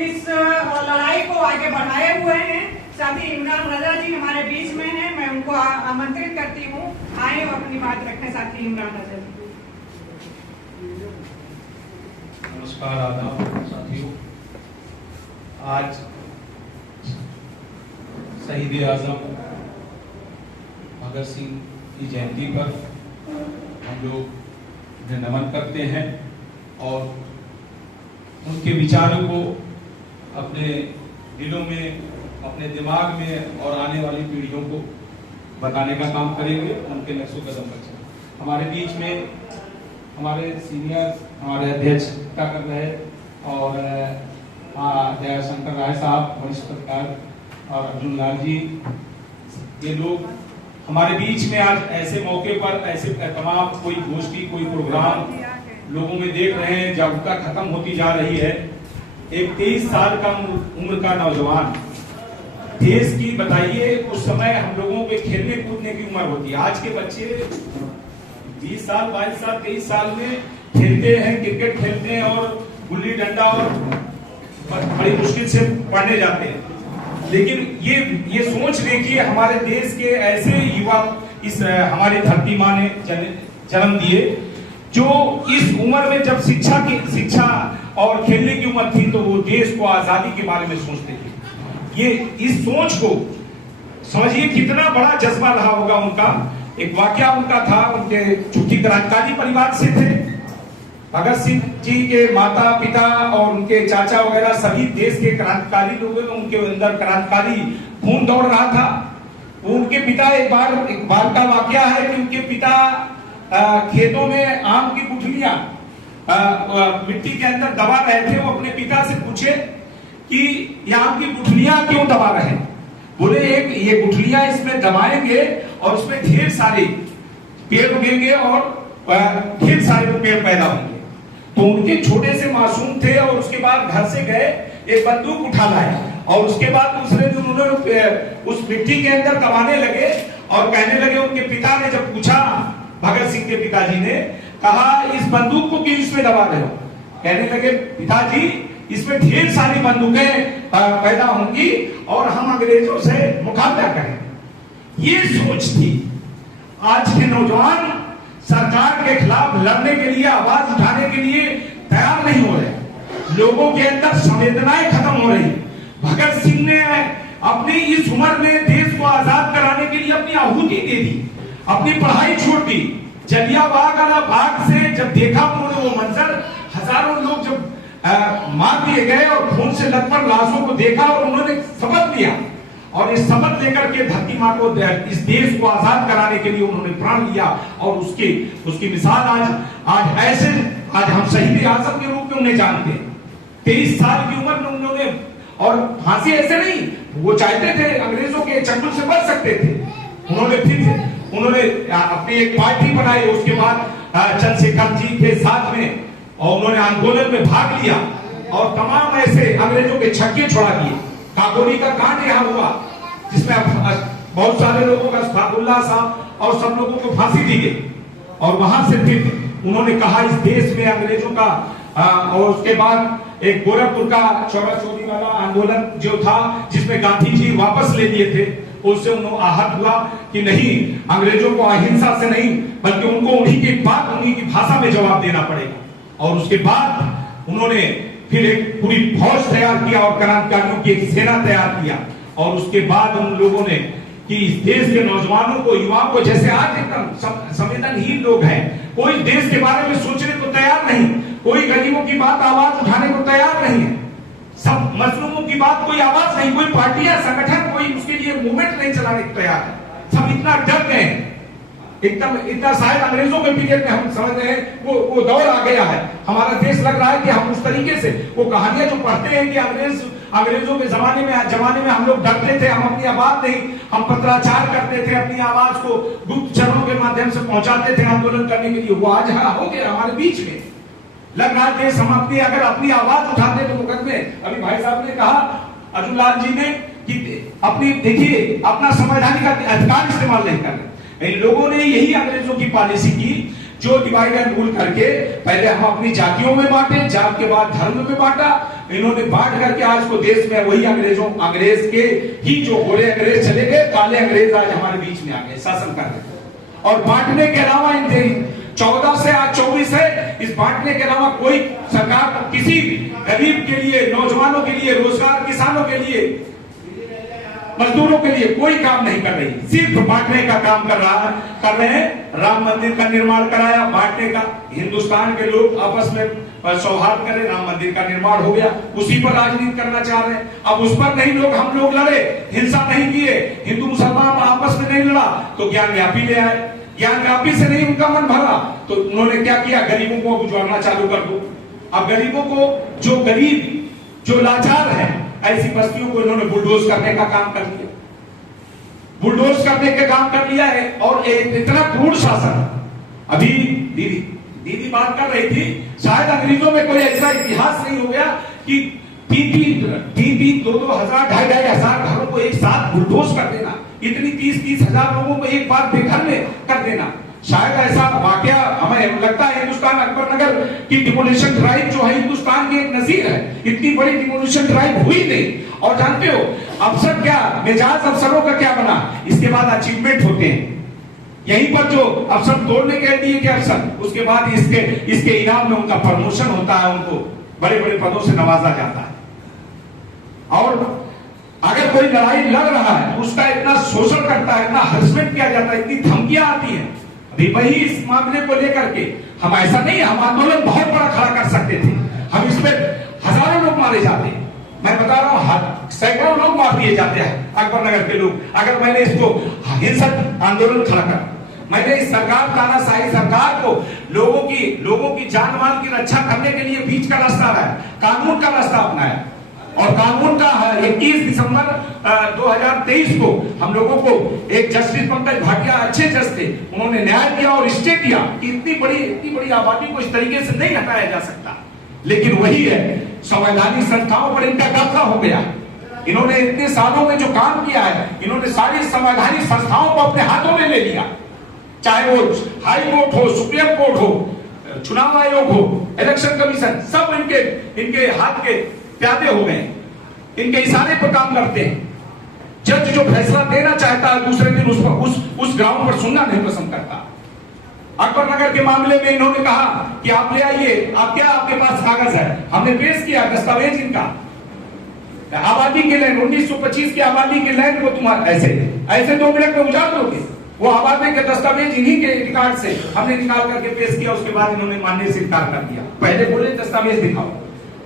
इस लड़ाई को आगे बढ़ाए हुए हैं। साथी इमरान रजा जी हमारे बीच में हैं, मैं उनको आमंत्रित करती हूँ, आए और अपनी बात रखें। साथी इमरान रजा जी। नमस्कार, आदाब साथियों। आज शहीद आजम भगत सिंह की जयंती पर हम लोग उन्हें नमन करते हैं और उनके विचारों को अपने दिलों में, अपने दिमाग में और आने वाली पीढ़ियों को बताने का काम करेंगे, उनके नक्शो कदम पर चलेंगे। हमारे बीच में हमारे सीनियर, हमारे अध्यक्ष क्या कर रहे और जयशंकर राय साहब, वरिष्ठ पत्रकार, और अर्जुन लाल जी, ये लोग हमारे बीच में आज ऐसे मौके पर ऐसे तमाम कोई गोष्ठी, कोई प्रोग्राम लोगों में देख रहे हैं। जागरूकता खत्म होती जा रही है। एक 23 साल का उम्र का नौजवान देश की, बताइए उस समय हम लोगों के खेलने कूदने की उम्र होती है। आज के बच्चे 20 साल, 22 साल, 23 साल में खेलते हैं, क्रिकेट खेलते हैं और गुल्ली डंडा और बड़ी मुश्किल से पढ़ने जाते हैं। लेकिन ये सोच देखिए, हमारे देश के ऐसे युवा इस हमारी धरती माँ ने जन्म दिए जो इस उम्र में जब शिक्षा और खेलने की उम्र थी तो वो देश को आजादी के बारे में सोचते थे। ये इस सोच को समझिए कितना बड़ा जज्बा रहा होगा उनका। एक वाकया उनका था, उनके चूंकि क्रांतिकारी परिवार से थे। भगत सिंह जी के माता पिता और उनके चाचा वगैरह सभी देश के क्रांतिकारी लोग हैं। उनके अंदर क्रांतिकारी खून दौड़ रहा था। उनके पिता एक बार का वाकया है कि उनके पिता खेतों में आम की गुठलियां मिट्टी के अंदर दबा रहे थे। वो अपने पिता से पूछे कि ये आम की गुठलियां क्यों दबा रहे? बोले ये गुठलियां इसमें दबाएंगे और उसमें ढेर सारे पेड़ उगेंगे और ढेर सारे पेड़ पैदा होंगे। तो उनके छोटे से मासूम थे और उसके बाद घर से गए, एक बंदूक उठा लाए और उसके बाद दूसरे दिन उन्होंने उस मिट्टी के अंदर दबाने लगे और कहने लगे। उनके पिता ने जब पूछा, भगत सिंह के पिताजी ने कहा, इस बंदूक को क्यों इसमें दबा रहे हो? कहने लगे, पिताजी इसमें ढेर सारी बंदूकें पैदा होंगी और हम अंग्रेजों से मुकाबला करें। ये सोच थी। आज के नौजवान सरकार के खिलाफ लड़ने के लिए, आवाज उठाने के लिए तैयार नहीं हो रहे। लोगों के अंदर संवेदनाएं खत्म हो रही। भगत सिंह ने अपनी इस उम्र में देश को आजाद कराने के लिए अपनी आहुति दे दी, अपनी पढ़ाई छोड़ दी। जलियांवाला बाग से जब देखा उन्होंने वो मंजर, हजारों लोग जब मार दिए गए और खून से लथपथ लाशों को देखा और उन्होंने शपथ लिया और इस शपथ लेकर के धरती माँ को, इस देश को आजाद कराने के लिए उन्होंने प्राण लिया। और उसकी मिसाल आज हम शहीद आजम के रूप में उन्हें जानते हैं। 23 साल की उम्र में उन्होंने, और फांसी ऐसे नहीं, वो चाहते थे अंग्रेजों के चंगुल से बच सकते थे। उन्होंने अपनी एक पार्टी बनाई। उसके बाद चंद्रशेखर जी के साथ में और उन्होंने आंदोलन में भाग लिया और तमाम ऐसे अंग्रेजों के छक्के छोड़ा दिए। काकोरी का कांड यहाँ हुआ जिसमें बहुत सारे लोगों का, अब्दुल्ला साहब और सब लोगों को फांसी दी गई। और वहां से फिर उन्होंने कहा इस देश में अंग्रेजों का और उसके बाद एक गोरखपुर का चौरा चौरी वाला आंदोलन जो था जिसमें गांधी जी वापस ले लिए थे, उससे उन्होंने आहत हुआ कि नहीं, अंग्रेजों को अहिंसा से नहीं बल्कि उनको उन्हीं की भाषा में जवाब देना पड़ेगा। और उसके बाद उन्होंने फिर एक पूरी फौज तैयार किया और क्रांतिकारियों की एक सेना तैयार किया। और उसके बाद उन लोगों ने कि इस देश के नौजवानों को, युवाओं को, जैसे आज एकदम संवेदनहीन लोग हैं, कोई देश के बारे में सोचने को तैयार नहीं, कोई गरीबों की बात आवाज उठाने को तैयार नहीं है, सब मजलूमों की बात कोई आवाज नहीं, कोई पार्टियां, संगठन, कोई उसके लिए मूवमेंट नहीं चलाने को तैयार है। सब इतना डर गए, एकदम इतना शायद अंग्रेजों के पीरियड में हम समझ रहे हैं वो दौर आ गया है। हमारा देश लग रहा है कि हम उस तरीके से वो कहानियां जो पढ़ते हैं कि अंग्रेजों के जमाने में हम लोग डरते थे, हम अपनी आवाज नहीं, हम पत्राचार करते थे, अपनी आवाज को गुप्त चरणों के माध्यम से पहुंचाते थे आंदोलन करने के लिए। वो आज हो गया हमारे बीच में। लग रहा देश हम अगर अपनी आवाज उठाते तो मुकदमे, अभी भाई साहब ने कहा, अर्जुन लाल जी ने, कि अपनी देखिए अपना संवैधानिक अधिकार इस्तेमाल नहीं कर रहे। इन लोगों ने यही अंग्रेजों की पॉलिसी की जो डिवाइड एंड रूल करके पहले हम अपनी जातियों में बांटे, जात के बाद धर्म में बांटा, इन्होंने बांट करके आज को देश में वही अंग्रेज के ही जो गोरे अंग्रेज चले गए, काले अंग्रेज आज हमारे बीच में आ गए, शासन कर रहे। और बांटने के अलावा इनके 14 से आज 24 है, इस बांटने के अलावा कोई सरकार किसी गरीब के लिए, नौजवानों के लिए, रोजगार, किसानों के लिए, मजदूरों के लिए कोई काम नहीं कर रही, सिर्फ बांटने का काम कर रहे हैं। राम मंदिर का निर्माण कराया, बांटने का, हिंदुस्तान के लोग आपस में सौहार्द करें, राम मंदिर का निर्माण हो गया, उसी पर राजनीति करना चाह रहे हैं। अब उस पर नहीं हम लोग लड़े, हिंसा नहीं किए, हिंदू मुसलमान आपस में नहीं लड़ा, तो ज्ञान व्यापी ले आए, ज्ञान व्यापी से नहीं उनका मन भरा, तो उन्होंने क्या किया, गरीबों को गुजारना चालू कर दो। अब गरीबों को, जो गरीब, जो लाचार है, ऐसी बस्तियों को इन्होंने बुलडोज करने का काम कर लिया, बुलडोज करने का काम कर लिया है। और इतना क्रूर शासन, अभी दीदी बात कर रही थी, शायद अंग्रेजों में कोई ऐसा इतिहास नहीं हो गया कि 3-3, 2-2 हजार, 2,500 हजार घरों को एक साथ बुलडोज कर देना, इतनी 30-30 हजार लोगों को एक बार बेघर में कर देना। शायद ऐसा वाकया हमें लगता है हिंदुस्तान अकबर नगर की डिमोलिशन ड्राइव जो है हिंदुस्तान की एक नजीर है, इतनी बड़ी डिमोलिशन ड्राइव हुई नहीं। और जानते हो अफसर क्या, मिजाज अफसरों का क्या बना, इसके बाद अचीवमेंट होते हैं, यहीं पर जो अफसर तोड़ने के लिए के अफसर, उसके बाद इसके इनाम में उनका प्रमोशन होता है, उनको बड़े बड़े पदों से नवाजा जाता है। और अगर कोई लड़ाई लड़ रहा है, उसका इतना शोषण करता है, इतना हरासमेंट किया जाता है, इतनी धमकियां आती हैं। अभी वही इस मामले को लेकर के हम ऐसा नहीं, हम आंदोलन बहुत बड़ा खड़ा कर सकते थे, हम इस पे हजारों लोग मारे जाते हैं, मैं बता रहा हूं सैकड़ों लोग मार दिए जाते हैं अकबर नगर के लोग, अगर मैंने इसको हिंसक आंदोलन खड़ा कर, मैंने इस सरकार, तानाशाही सरकार को लोगों की जान माल की रक्षा करने के लिए बीच का रास्ता है, कानून का रास्ता अपनाया। और कानून का 21 दिसंबर 2023 को हम लोगों को एक जस्टिस पंकज भाटिया, अच्छे जज थे, उन्होंने न्याय दिया और स्टे दिया कि इतनी बड़ी आबादी को इस तरीके से नहीं हटाया जा सकता। लेकिन वही है, संवैधानिक संस्थाओं पर इनका कब्जा हो गया। इन्होंने इतने सालों में जो काम किया है, इन्होंने सारी संवैधानिक संस्थाओं को अपने हाथों में ले लिया, चाहे वो हाई कोर्ट हो, सुप्रीम कोर्ट हो, चुनाव आयोग हो, इलेक्शन कमीशन, सब इनके हाथ के प्यादे हो गए, इनके इशारे पर काम करते हैं। जज जो फैसला देना चाहता है, दूसरे दिन उस ग्राउंड पर सुनना नहीं पसंद करता। अकबर नगर के मामले में इन्होंने कहा कि आप ले आइए, आपके पास कागज है, हमने पेश किया दस्तावेज इनका, आबादी के लैंड 1925 की आबादी के लैंड को तुम ऐसे 2 मिनट में उजाड़ दोगे, वो आबादी के दस्तावेज इन्हीं के रिकॉर्ड से हमने निकाल करके पेश किया। उसके बाद इन्होंने मानने से इनकार कर दिया, पहले बोले दस्तावेज दिखाओ,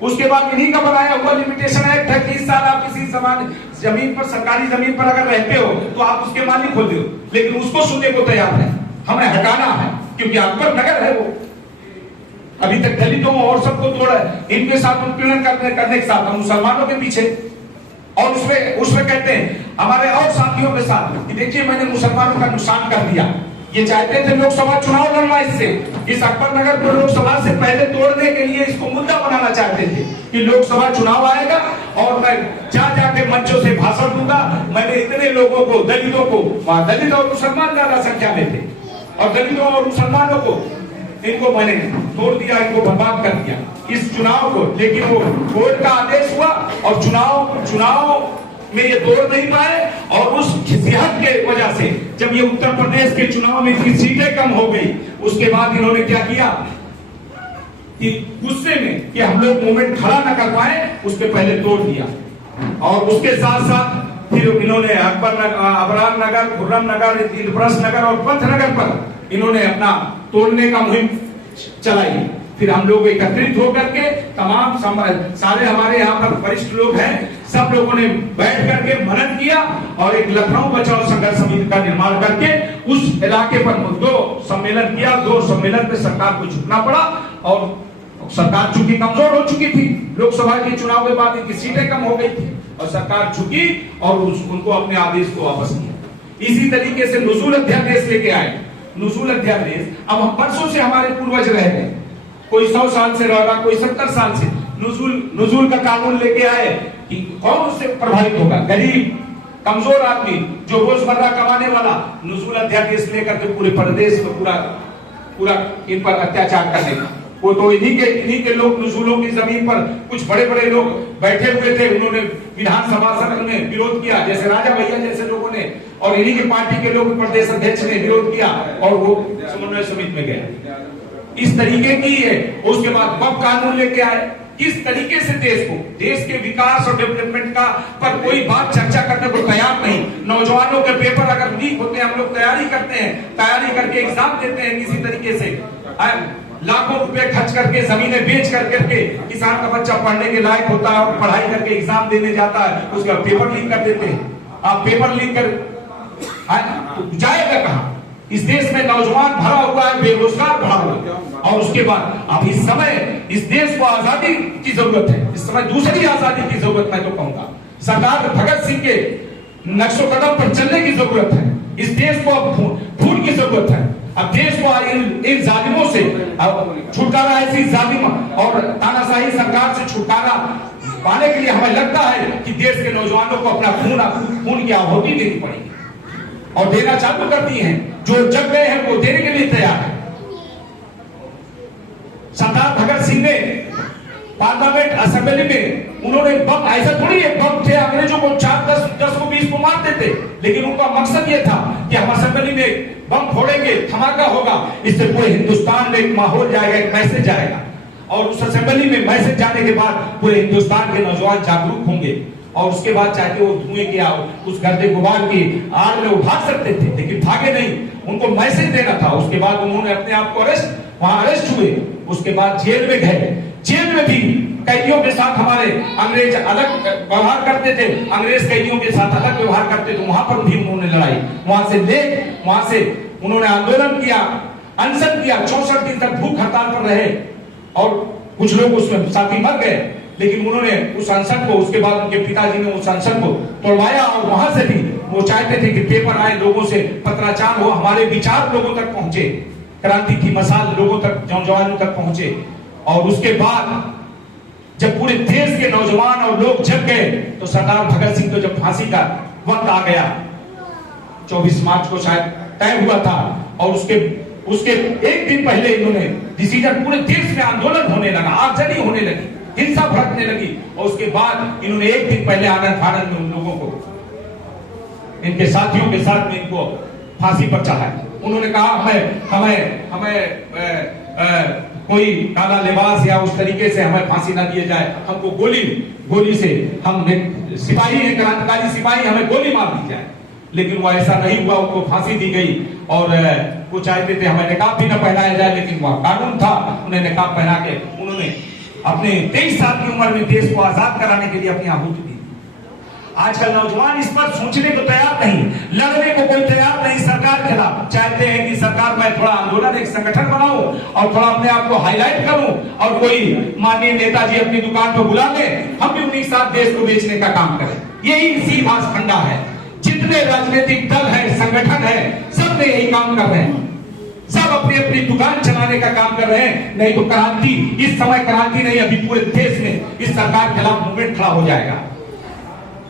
उसके बाद इन्हीं का बनाया हुआ लिमिटेशन एक्ट है, 30 साल आप किसी जमीन पर, सरकारी जमीन पर अगर रहते हो तो आप उसके मालिक होते हो, लेकिन उसको सुनने को तैयार है, हमें हटाना है, क्योंकि अकबर नगर है वो। अभी तक दलितों और सबको तोड़ा है, इनके साथ उत्पीड़न करने के साथ हम मुसलमानों के पीछे, और उसमें कहते हैं हमारे और साथियों के साथ कि देखिए मैंने मुसलमानों का नुकसान कर दिया। ये चाहते थे लोकसभा चुनाव लड़ना, इससे इस अकबर नगर को लोकसभा से पहले तोड़ने के लिए इसको मुद्दा बनाना चाहते थे कि लोकसभा चुनाव आएगा और मैं जाके मंचों से भाषण दूंगा, मैंने इतने लोगों को, दलितों को, वहां दलित और मुसलमान ज्यादा संख्या में थे, और दलितों और मुसलमानों को इनको मैंने तोड़ दिया, इनको बर्बाद कर दिया इस चुनाव को। लेकिन वो कोर्ट का आदेश हुआ और चुनाव में ये तोड़ नहीं पाए, और उस खिसियत के वजह से जब ये उत्तर प्रदेश के चुनाव में इतनी सीटें कम हो गई, उसके बाद इन्होंने क्या किया कि गुस्से में कि हम लोग मूवमेंट खड़ा न कर पाए, उसके पहले तोड़ दिया। और उसके साथ साथ फिर इन्होंने अबरार नगर, खुर्रम नगर, इंद्रप्रस्थ नगर और पंथ नगर पर इन्होंने अपना तोड़ने का मुहिम चलाई। फिर हम लोग एकत्रित होकर के तमाम सारे हमारे यहाँ पर वरिष्ठ लोग हैं, सब लोगों ने बैठ करके मनन किया और एक लखनऊ बचाओ संघर्ष समिति का निर्माण करके उस इलाके पर 2 सम्मेलन किया। 2 सम्मेलन में सरकार को झुकना पड़ा, और सरकार चूंकि कमजोर हो चुकी थी, लोकसभा के चुनाव के बाद इनकी सीटें कम हो गई थी, और सरकार झुकी और उनको अपने आदेश को वापस किया। इसी तरीके से नुज़ूल अध्यादेश लेके आए। नुज़ूल अध्यादेश, अब हम परसों से हमारे पूर्वज रह गए, कोई 100 साल से रह रहा, कोई 70 साल से नुज़ूल का कानून लेके आए कि कौन उससे प्रभावित होगा, गरीब कमजोर आदमी जो रोजमर्रा कमाने वाला, नुज़ूल अध्यादेश लेकर के पूरे प्रदेश में पूरा इन पर अत्याचार करने का, वो तो इन्हीं के लोग नजूलों की जमीन पर कुछ बड़े बड़े लोग बैठे हुए थे, उन्होंने विधानसभा सत्र में विरोध किया, जैसे राजा भैया जैसे लोगों ने, और इन्हीं के पार्टी के लोग प्रदेश अध्यक्ष ने विरोध किया और वो समन्वय समिति में गया। इस तरीके की है। उसके बाद वक्फ कानून लेके आए। किस तरीके से देश के विकास और डेवलपमेंट का पर कोई बात चर्चा करने को तैयार नहीं। नौजवानों के पेपर अगर लीक होते हैं, हम लोग तैयारी करते हैं, तैयारी करके एग्जाम देते हैं, किसी तरीके से लाखों रुपए खर्च करके, जमीनें बेच करके किसान का बच्चा पढ़ने के लायक होता है और पढ़ाई करके एग्जाम देने जाता है, उसका पेपर लीक कर देते हैं। आप पेपर लीक कर तो जाएगा कहां? इस देश में नौजवान भरा हुआ है, बेरोजगार भरा हुआ है। और उसके बाद अब इस समय इस देश को आजादी की जरूरत है, इस समय दूसरी आजादी की जरूरत मैं तो कहूंगा। सरदार भगत सिंह के नक्शो कदम पर चलने की जरूरत है। इस देश को अब खून की जरूरत है। अब देश को इन जालिमों से छुटकारा, ऐसी जालिम और तानाशाही सरकार से छुटकारा पाने के लिए हमें लगता है कि देश के नौजवानों को अपना खून की आहुति देनी पड़ेगी और देना चालू कर दी है। जो जग गए हैं वो देने के लिए तैयार है। सरदार भगत सिंह ने पार्लियामेंट असेंबली में उन्होंने बम, ऐसा थोड़ी एक बम थे अंग्रेजों को 10 को 20 को मार देते, लेकिन उनका मकसद ये था कि हम असेंबली में बम फोड़ेंगे, धमाका होगा, इससे पूरे हिंदुस्तान में एक माहौल जाएगा, एक मैसेज जाएगा। और उस असेंबली में मैसेज जाने के बाद पूरे हिंदुस्तान के नौजवान जागरूक होंगे और उसके बाद चाहते वो धुएं के उस गर्दे गुबार की आड़ में उठा सकते थे, लेकिन भागे नहीं। उनको मैसेज देना था। उसके बाद उन्होंने अपने आप को अरेस्ट हुए। उसके बाद जेल में गए। जेल में भी कैदियों के साथ हमारे अंग्रेज अलग व्यवहार करते थे, अंग्रेज कैदियों के साथ अलग व्यवहार करते थे। वहां पर भी उन्होंने लड़ाई, वहां से उन्होंने आंदोलन किया, अनशन किया, 64 दिन तक भूख हड़ताल पर रहे और कुछ लोग उसमें साथी मर गए, लेकिन उन्होंने उस अनशन को, उसके बाद उनके पिताजी ने उस अनशन को तोड़वाया और वहां से भी वो चाहते थे कि पेपर आए, लोगों से पत्राचार हो, हमारे विचार लोगों तक पहुंचे, क्रांति की मसाल लोगों तक, नौजवानों तक पहुंचे। और उसके बाद जब पूरे देश के नौजवान और लोग जग गए तो सरदार भगत सिंह को जब फांसी का वक्त आ गया, 24 मार्च को शायद तय हुआ था, और उसके एक दिन पहले इन्होंने डिसीजन, पूरे देश में आंदोलन होने लगा, आगजनी होने लगी, हिंसा भड़कने लगी। और उसके बाद इन्होंने एक दिन पहले आनंद फानंद में उन लोगों को, इनके साथियों के साथ में इनको फांसी पर चढ़ाया। उन्होंने कहा हमें कोई काला लिबास या उस तरीके से हमें फांसी ना दिया जाए, हमको गोली से, हम सिपाही हैं, क्रांतिकारी सिपाही, हमें गोली मार दी जाए। लेकिन वो ऐसा नहीं हुआ, उनको फांसी दी गई। और वो चाहते थे हमें निकाब भी न पहनाया जाए, लेकिन वह कानून था, उन्हें निकाब पहना के उन्होंने अपने 23 साल की उम्र में देश को आजाद कराने के लिए अपनी आहुति दी। आजकल नौजवान इस पर सोचने को तैयार नहीं, लड़ने को कोई तैयार नहीं सरकार के खिलाफ। चाहते हैं कि सरकार मैं थोड़ा आंदोलन, एक संगठन बनाऊं और थोड़ा अपने आप को हाईलाइट करूं और कोई माननीय नेताजी अपनी दुकान पर बुला ले, हम भी उन्हीं के साथ देश को बेचने का काम करें। यही सीधा फंडा है। जितने राजनीतिक दल है, संगठन है, सब ने यही काम कर रहे हैं, सब अपनी अपनी दुकान चलाने का काम कर रहे हैं। नहीं तो क्रांति, इस समय क्रांति नहीं, अभी पूरे देश में इस सरकार के खिलाफ मूवमेंट खड़ा हो जाएगा।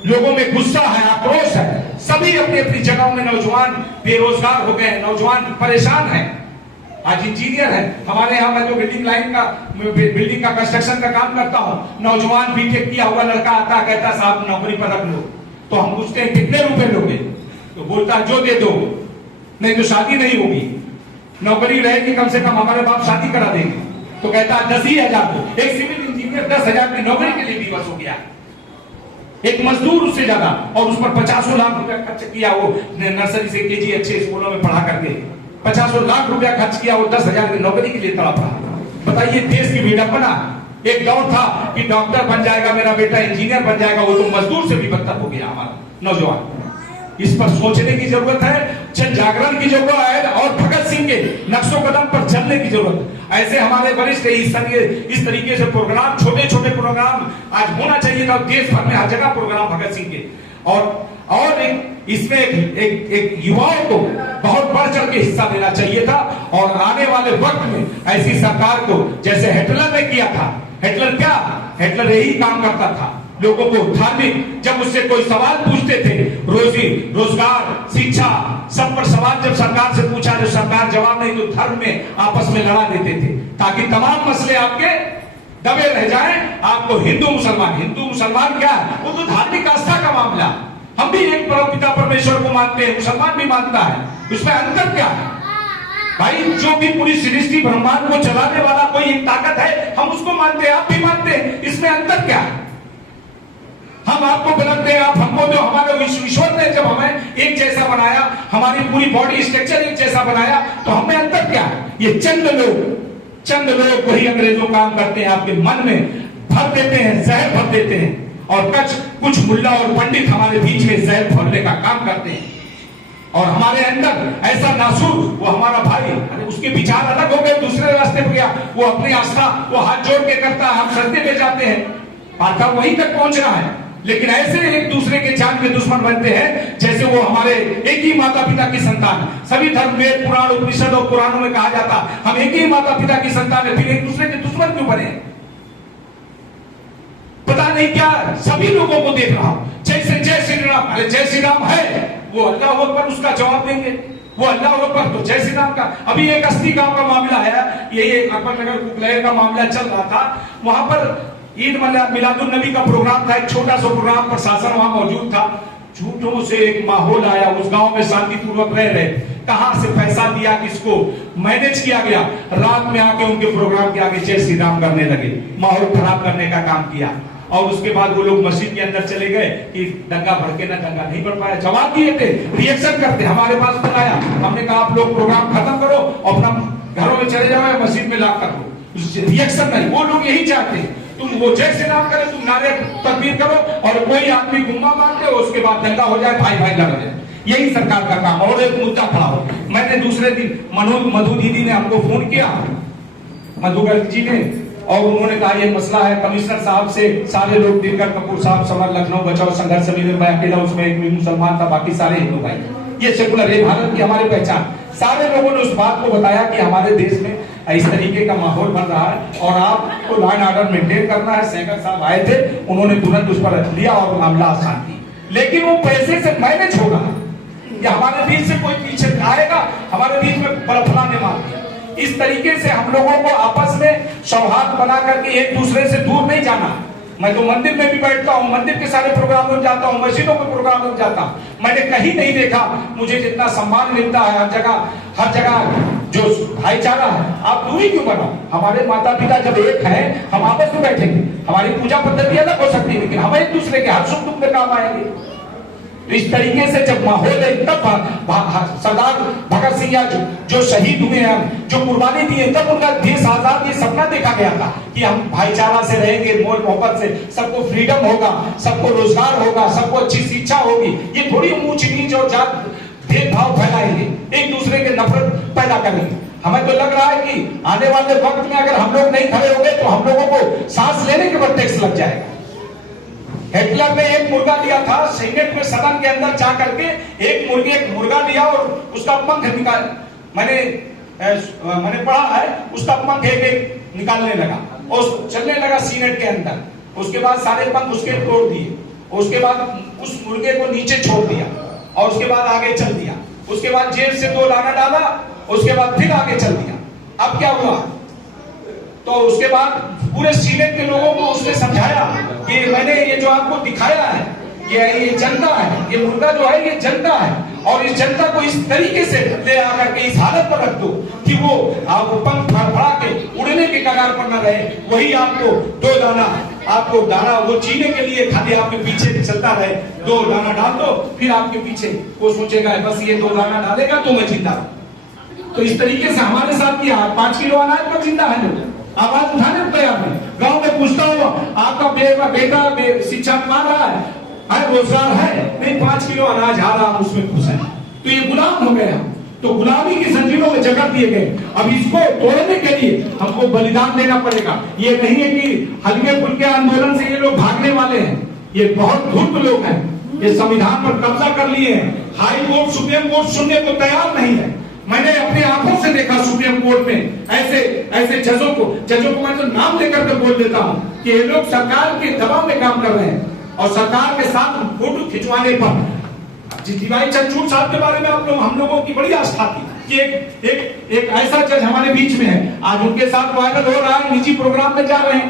लोगों में गुस्सा है, आक्रोश है, सभी अपनी अपनी जगहों में, नौजवान बेरोजगार हो गए, नौजवान परेशान है। आज इंजीनियर है हमारे यहाँ, मैं जो बिल्डिंग का कंस्ट्रक्शन का काम करता हूँ, नौजवान बीटेक किया हुआ लड़का आता है, कहता साहब नौकरी पर रख लो, तो हम पूछते हैं कितने रुपए लोगे, तो बोलता जो दे दो, नहीं तो शादी नहीं होगी, नौकरी रहेगी कम से कम, हमारे बाप शादी करा देंगे। तो कहता 10,000 दो। एक सिविल इंजीनियर 10,000 की नौकरी के लिए विवश हो गया, एक मजदूर उससे ज्यादा, और उस पर 50 लाख रुपया खर्च किया, वो नर्सरी से केजी अच्छे स्कूलों में पढ़ा करके 50 लाख रुपया खर्च किया, वो 10,000 की नौकरी के लिए तड़प रहा। बताइए देश की विडंबना। एक दौर था कि डॉक्टर बन जाएगा मेरा बेटा, इंजीनियर बन जाएगा, वो तो मजदूर से भी बदतर हो गया हमारा नौजवान। इस पर सोचने की जरूरत है, जन जागरण की जरूरत है और भगत सिंह के नक्शो कदम पर चलने की जरूरत है। ऐसे हमारे वरिष्ठ इस तरीके से प्रोग्राम, छोटे छोटे प्रोग्राम आज होना चाहिए था देश भर में, हर जगह प्रोग्राम भगत सिंह के। और इसमें एक युवाओं को बहुत बढ़ चढ़ के हिस्सा लेना चाहिए था। और आने वाले वक्त में ऐसी सरकार को, जैसे हिटलर ने किया था, हिटलर यही काम करता था, लोगों को धार्मिक, जब उससे कोई सवाल पूछते थे, रोजी रोजगार शिक्षा सब पर सवाल जब सरकार से पूछा, जो सरकार जवाब नहीं तो धर्म में आपस में लड़ा देते थे, ताकि तमाम मसले आपके दबे रह जाएं। आपको हिंदू मुसलमान क्या है, वो तो धार्मिक आस्था का मामला। हम भी एक परमपिता परमेश्वर को मानते हैं, मुसलमान भी मानता है, उसमें अंतर क्या है भाई? जो भी पूरी सृष्टि ब्रह्मांड को चलाने वाला कोई एक ताकत है, हम उसको मानते हैं, आप भी मानते हैं, इसमें अंतर क्या है? हम आपको गलत दें, आप हमको, जो हमारे ईश्वर ने जब हमें एक जैसा बनाया, हमारी पूरी बॉडी स्ट्रक्चर एक जैसा बनाया, तो हमें अंतर क्या है? ये चंद लोग वही अंग्रेजों काम करते हैं, आपके मन में भर देते हैं, जहर भर देते हैं, और कुछ मुल्ला और पंडित हमारे बीच में जहर भरने का काम करते हैं। और हमारे अंदर ऐसा नासूर, वो हमारा भाई, उसके विचार अलग हो गए, दूसरे रास्ते पर गया, वो अपनी आस्था वो हाथ जोड़ के करता है, हम सर्दे में जाते हैं, आखिर वहीं तक पहुंच रहा है। लेकिन ऐसे एक दूसरे के जान के दुश्मन बनते हैं, जैसे वो हमारे एक ही माता पिता की संतान। सभी धर्म में, पुराण उपनिषद और पुराणों में कहा जाता, हम एक ही माता पिता की संतान है, फिर एक दूसरे के दुश्मन क्यों बने? पता नहीं क्या सभी लोगों को देख रहा हूं, जैसे जय श्री राम, अरे जय श्री राम है, वो अल्लाह अकबर उसका जवाब देंगे, वो अल्लाह अकबर तो जय श्री राम का। अभी एक अस्ती गांव का मामला है, ये अकबर नगर कुकलहर का मामला चल रहा था, वहां पर ईद मिलादुन नबी का प्रोग्राम था, एक छोटा सा प्रोग्राम, प्रशासन वहां मौजूद था। झूठों से एक माहौल आया, उस गांव में शांतिपूर्वक रह रहे, कहां से पैसा दिया, किसको मैनेज किया गया, रात में आके उनके प्रोग्राम के आगे जय श्री राम करने लगे, माहौल खराब करने का काम किया। और उसके बाद वो लोग मस्जिद के अंदर चले गए कि दंगा भड़के ना, दंगा नहीं बढ़ पाया, जवाब दिए थे, रिएक्शन करते, हमारे पास बुलाया, हमने कहा आप लोग प्रोग्राम खत्म करो, अपना घरों में चले जाओ, मस्जिद में लाकर दो, रिएक्शन नहीं। वो लोग यही चाहते हैं, तुम वो जय श्री राम करे, तुम नारे तकबीर करो, और कोई आदमी गुम्मा मार दे, उसके बाद दंगा हो जाए, भाई भाई लड़ जाए, यही सरकार का काम। और एक मुद्दा खड़ा हो, मैंने दूसरे दिन मधु दीदी ने हमको फोन किया, मधु गर्ग जी ने, और उन्होंने कहा ये मसला है, कमिश्नर साहब से सारे लोग, दिनकर कपूर साहब, समर लखनऊ बचाओ संघर्ष समिति में, मैं अकेला उसमें एक मुसलमान था, बाकी सारे हिंदू भाई, ये सेकुलर है, भारत की हमारी पहचान। सारे लोगों ने उस बात को बताया कि हमारे देश में इस तरीके का माहौल बन रहा है और आपको लॉ एंड ऑर्डर मेंटेन करना है। सहगल साहब आए थे, उन्होंने तुरंत उस पर लिया और मामला आसान की, लेकिन वो पैसे से मैनेज होगा या हमारे बीच से कोई पीछे आएगा, हमारे बीच में फलाने मार दिया। इस तरीके से हम लोगों को आपस में सौहार्द बना करके एक दूसरे से दूर नहीं जाना। मैं तो मंदिर में भी बैठता हूँ, मंदिर के सारे प्रोग्राम में जाता हूँ, मस्जिदों के प्रोग्राम में जाता हूँ, मैंने कहीं नहीं देखा मुझे जितना सम्मान मिलता है हर जगह जो भाईचारा है। आप दूरी क्यों बनाओ? हमारे माता पिता जब एक हैं, हम आपस में बैठेंगे, हमारी पूजा पद्धति अलग हो सकती है, लेकिन हम एक दूसरे के हर सुख दुख में काम आएंगे। तो इस तरीके से जब माहौल है, तब सरदार भगत सिंह जो शहीद हुए हैं, जो कुर्बानी दी है, तब उनका देश आजाद, ये सपना देखा गया था कि हम भाईचारा से रहेंगे, मोल मोहब्बत से, सबको फ्रीडम होगा, सबको रोजगार होगा, सबको अच्छी शिक्षा होगी। ये थोड़ी ऊंच नीच और जात भेदभाव फैलाएंगे, एक दूसरे के नफरत पैदा करेंगे। हमें तो लग रहा है कि आने वाले वक्त में अगर हम लोग नहीं खड़े होंगे तो हम लोगों को सांस लेने के बाद टैक्स लग जाएगा। हिटलर ने एक मुर्गा लिया था, सीनेट में सदन के अंदर जा करके एक मुर्गा लिया और उसका पंख निकाल, मैंने पढ़ा है, उसका पंख एक निकालने लगा और चलने लगा सीनेट के अंदर। उसके बाद सारे पंख उसके तोड़ दिए, उसके बाद उस मुर्गे को नीचे छोड़ दिया और उसके बाद आगे चल दिया। उसके बाद जेब से 2 दाना डाला, उसके बाद फिर आगे चल दिया। अब क्या हुआ? तो उसके बाद पूरे सीनेट के लोगों को उसने समझाया कि मैंने ये जो आपको दिखाया है, ये जनता है, ये मुर्गा जो है ये जनता है, और इस जनता को इस तरीके से ले आकर के इस हालत पर रख दो कि वो आपको पंख फड़फड़ा के उड़ने के कगार पर न रहे। वही आपको 2 दाना, आपको दाना वो जीने के लिए खाली आपके पीछे चलता रहे, 2 दाना डाल दो, फिर आपके पीछे वो सोचेगा बस ये 2 दाना डालेगा तो मैं जिंदा। तो इस तरीके से हमारे साथ किया, 5 किलो अनाज पर जिंदा है लोग, आवाज उठाने को तैयार नहीं। गांव में पूछता हूँ आपका बेटा शिक्षा पा रहा है, रोजगार है नहीं, 5 किलो अनाज आ रहा, उसमें खुश है। तो ये गुलाम हो गए हम, तो गुलामी की जंजीरों में जकड़ दिए गए। अब इसको तोड़ने के लिए हमको बलिदान देना पड़ेगा। ये नहीं है कि हल्के फुल्के आंदोलन से ये लोग भागने वाले हैं, ये बहुत धूर्त लोग हैं, ये संविधान पर कब्जा कर लिए हैं, हाई कोर्ट सुप्रीम कोर्ट सुनने को तैयार नहीं है। मैंने अपनी आंखों से देखा सुप्रीम कोर्ट में ऐसे जजों को मैं तो नाम लेकर के बोल देता हूं कि ये लोग सरकार के दबाव में काम कर रहे हैं और सरकार के साथ फोटो खिंचवाने पर डीवाई चंद्रचूड़ साहब के बारे में हम लोगों की बड़ी आस्था थी कि एक ऐसा जज हमारे बीच में है। आज उनके साथ वायरल हो रहा है, निजी प्रोग्राम में जा रहे हैं,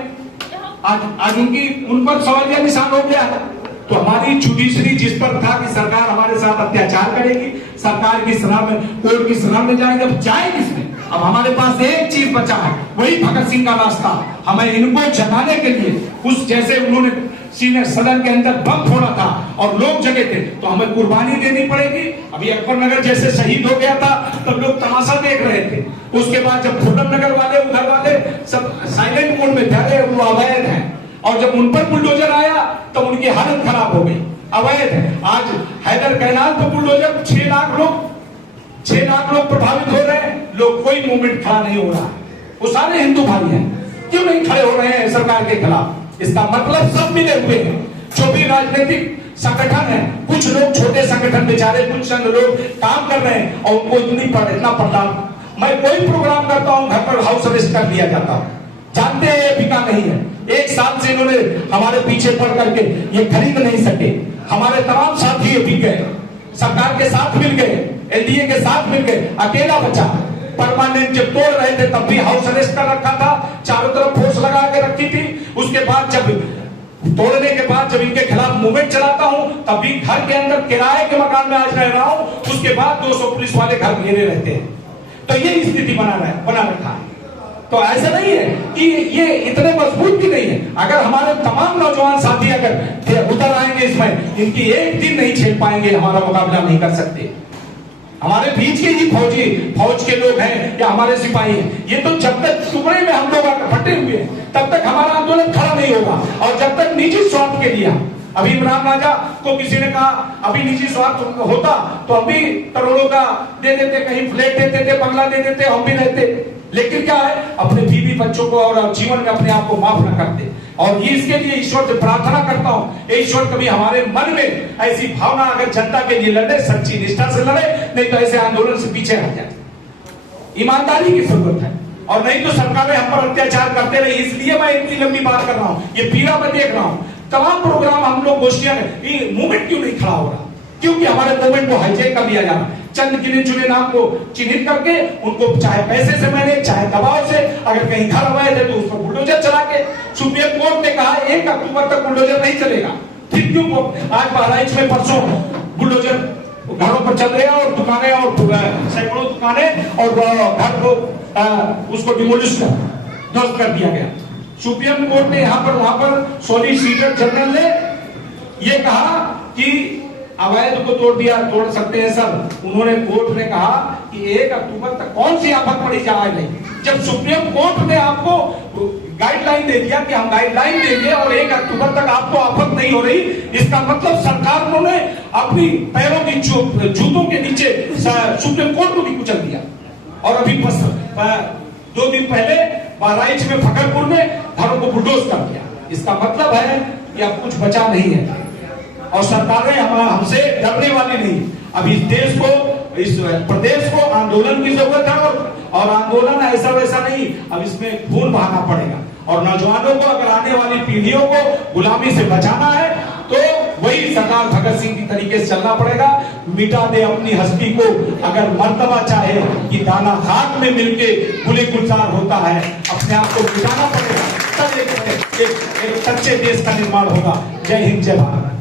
आज उन पर सवालिया निशान हो गया है। तो हमारी जुडिशरी जिस पर था कि सरकार हमारे साथ अत्याचार करेगी, सरकार की सलाह में, कोर्ट की सलाह में जाएंगे, अब जाए किसमें? अब हमारे पास एक चीज बचा है, वही भगत सिंह का रास्ता। हमें इनको जगाने के लिए उस जैसे उन्होंने सीनियर सदन के अंदर बम फोड़ा था और लोग जगे थे, तो हमें कुर्बानी देनी पड़ेगी। अभी अकबर नगर जैसे शहीद हो गया था तब लोग तमाशा देख रहे थे, उसके बाद जब फुलम नगर वाले उधर वाले सब साइलेंट मोड में थे, वो अवैध है, और जब उन पर बुलडोजर आया तो उनकी हालत खराब हो गई, अवैध है। आज हैदर कैनाल पर बुलडोजर 6 लाख लोग प्रभावित हो रहे हैं, लोग कोई मूवमेंट खड़ा नहीं हो रहा। वो सारे हिंदू भाई हैं, क्यों नहीं खड़े हो रहे हैं सरकार के खिलाफ? इसका मतलब सब मिले हुए हैं, जो भी राजनीतिक संगठन है, कुछ लोग छोटे संगठन बेचारे, कुछ संघ लोग काम कर रहे हैं और उनको इतना पड़ता। मैं कोई प्रोग्राम करता हूं, घर पर हाउस अरेस्ट कर दिया जाता हूं, जानते हैं ये बिका नहीं है। 1 साल से इन्होंने हमारे पीछे पड़ करके ये खरीद नहीं सके, हमारे तमाम साथी ये बिक गए, सरकार के साथ मिल गए, एनडीए के साथ मिल गए, अकेला बचा। परमानेंट जब तोड़ रहे थे तब भी हाउस अरेस्ट कर रखा था, चारों तरफ फोर्स लगा के रखी थी। उसके बाद जब तोड़ने के बाद जब इनके खिलाफ मूवमेंट चलाता हूं तब भी घर के अंदर किराए के मकान में आज रह रहा हूं, उसके बाद 200 पुलिस वाले घर घेरे रहते हैं। तो ये स्थिति बना रखा है। तो ऐसा नहीं है कि ये इतने मजबूत भी नहीं है। अगर हमारे तमाम नौजवान साथी अगर उतर आएंगे इसमें, इनकी एक दिन नहीं झेल पाएंगे, हमारा मुकाबला नहीं कर सकते। हमारे बीच के ही फौज के लोग हैं या हमारे सिपाही हैं, ये तो जब तक टुकड़े में हम लोग फटे हुए हैं तब तक हमारा आंदोलन खड़ा नहीं होगा। और जब तक निजी स्वार्थ के लिए, अभी इमरान राजा को किसी ने कहा अभी निजी स्वार्थ होता तो हम भी करोड़ों का दे देते, कहीं फ्लैट दे देते, बंगला दे देते, हम भी रहते। लेकिन क्या है, अपने बीवी बच्चों को और जीवन में अपने आप को माफ न करते। और ये इसके लिए ईश्वर से प्रार्थना करता हूं, ईश्वर कभी हमारे मन में ऐसी भावना अगर जनता के लिए लड़े, सच्ची निष्ठा से लड़े, नहीं तो ऐसे आंदोलन से पीछे हट जाए। ईमानदारी की जरूरत है, और नहीं तो सरकारें हम पर अत्याचार करते रहे। इसलिए मैं इतनी लंबी बात कर रहा हूं, ये पीड़ा मैं देख रहा हूं। तमाम प्रोग्राम हम लोग गोष्ठियां, मूवमेंट क्यों नहीं खड़ा हो रहा? क्योंकि हमारे मूवमेंट को हाईजैक कर लिया जा रहा है। चंद गिने चुने नाम को चिन्हित करके उनको चाहे पैसे से मैंने, चाहे दबाव से, अगर कहीं घर आए थे तो उस पर बुलडोजर चला के। सुप्रीम कोर्ट ने कहा 1 अक्टूबर तक बुलडोजर नहीं चलेगा, फिर क्यों आज बहराइच में परसों बुलडोजर घरों पर चल रहे हैं और दुकानें और सैकड़ों दुकानें और घर को उसको डिमोलिश ध्वस्त कर दिया गया। सुप्रीम कोर्ट ने वहां पर सॉलिसिटर जनरल ने यह कहा कि अवैध को तोड़ सकते हैं सर। उन्होंने कोर्ट ने कहा कि 1 अक्टूबर तक कौन सी आफत पड़ी जाए नहीं, जब सुप्रीम कोर्ट ने आपको गाइडलाइन दे दिया कि हम गाइडलाइन देंगे और 1 अक्टूबर तक आपको आफत नहीं हो रही, इसका मतलब सरकार ने अपनी पैरों की जूतों के नीचे सुप्रीम कोर्ट को भी कुचल दिया। और अभी बस 2 दिन पहले बहराइच में, फकरपुर में घरों को बुलडोज कर दिया। इसका मतलब है कि अब कुछ बचा नहीं है और सरकारें हमसे डरने वाली नहीं। अब इस देश को, इस प्रदेश को आंदोलन की जरूरत है और आंदोलन ऐसा वैसा नहीं, अब इसमें खून बहाना पड़ेगा। और नौजवानों को, अगर आने वाली पीढ़ियों को गुलामी से बचाना है तो वही सरकार भगत सिंह की तरीके से चलना पड़ेगा। मिटा दे अपनी हस्ती को, अगर मर्तबा चाहे कि दाना खाक में मिलके गुले गुलजार होता है, अपने आप को मिटाना पड़ेगा, तब एक सच्चे देश का निर्माण होगा। जय हिंद, जय भारत।